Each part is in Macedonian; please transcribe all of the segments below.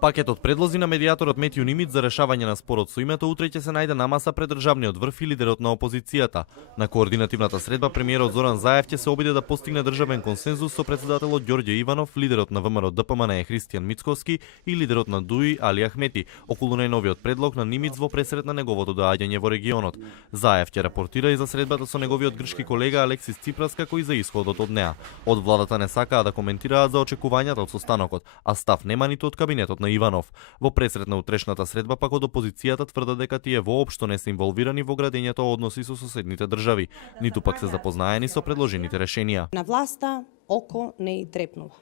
Пакетот предлози на медијаторот Метју Нимиц за решавање на спорот со името утре ќе се најде на маса пред државниот врв и лидерот на опозицијата. На координативната средба премиерот Зоран Заев ќе се обиде да постигне државен консензус со претседателот Ѓорѓе Иванов, лидерот на ВМРО ДПМН Христијан Мицковски и лидерот на ДУИ Али Ахмети околу најновиот предлог на Нимиц во пресрет на неговото доаѓање во регионот. Заев ќе рапортира и за средбата со неговиот грчки колега Алексис Ципрас, како и за исходот од неа. Од владата не сакаа да коментираат за очекувањата од состанокот, а став нема ниту од кабинетот на Иванов. Во пресрет на утрешната средба пак од опозицијата тврдат дека тие воопшто не се инволвирани во градењето односи со соседните држави, ниту пак се запознаени со предложените решенија. На власта око не и трепнува.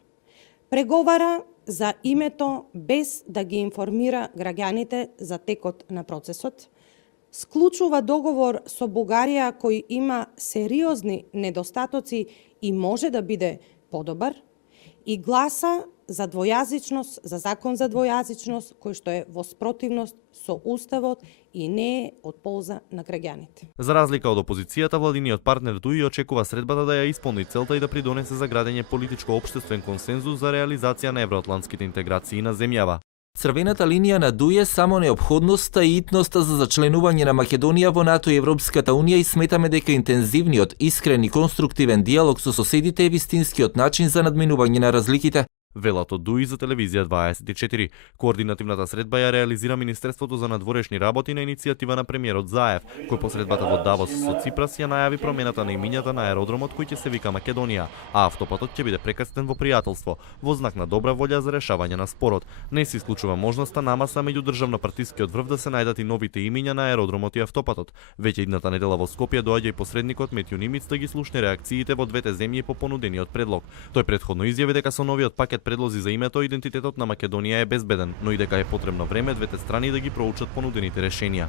Преговара за името без да ги информира граѓаните за текот на процесот. Склучува договор со Бугарија кој има сериозни недостатоци и може да биде подобар и гласа за двојазичност, за закон за двојазичност, кој што е во спротивност со Уставот и не е од полза на граѓаните. За разлика од опозицијата, владиниот партнер ДУИ очекува средбата да ја исполни целта и да придонесе за градење политичко-општествен консензус за реализација на евроатлантските интеграции на земјава. Црвената линија на ДУИ е само неопходноста и итноста за зачленување на Македонија во НАТО и Европската Унија и сметаме дека интензивниот, искрен и конструктивен диалог со соседите е вистинскиот начин за надминување на разликите. Велат од ДУИ за телевизија 24. Координативната средба ја реализира Министерството за надворешни работи на иницијатива на премиерот Заев, кој по средбата во Давос со Ципрас ја најави промената на имињата на аеродромот кој ќе се вика Македонија, а автопатот ќе биде прекрстен во пријателство, во знак на добра волја за решавање на спорот. Не се исклучува можноста намаса меѓу државно-партискиот врв да се најдат и новите имиња на аеродромот и автопатот. Веќе идната недела во Скопје доаѓа и посредникот Метју Нимиц да ги слушне реакциите во двете земји по понудениот предлог. Тој претходно изјави дека со новиот пакет предлози за името, идентитетот на Македонија е безбеден, но и дека е потребно време двете страни да ги проучат понудените решенија.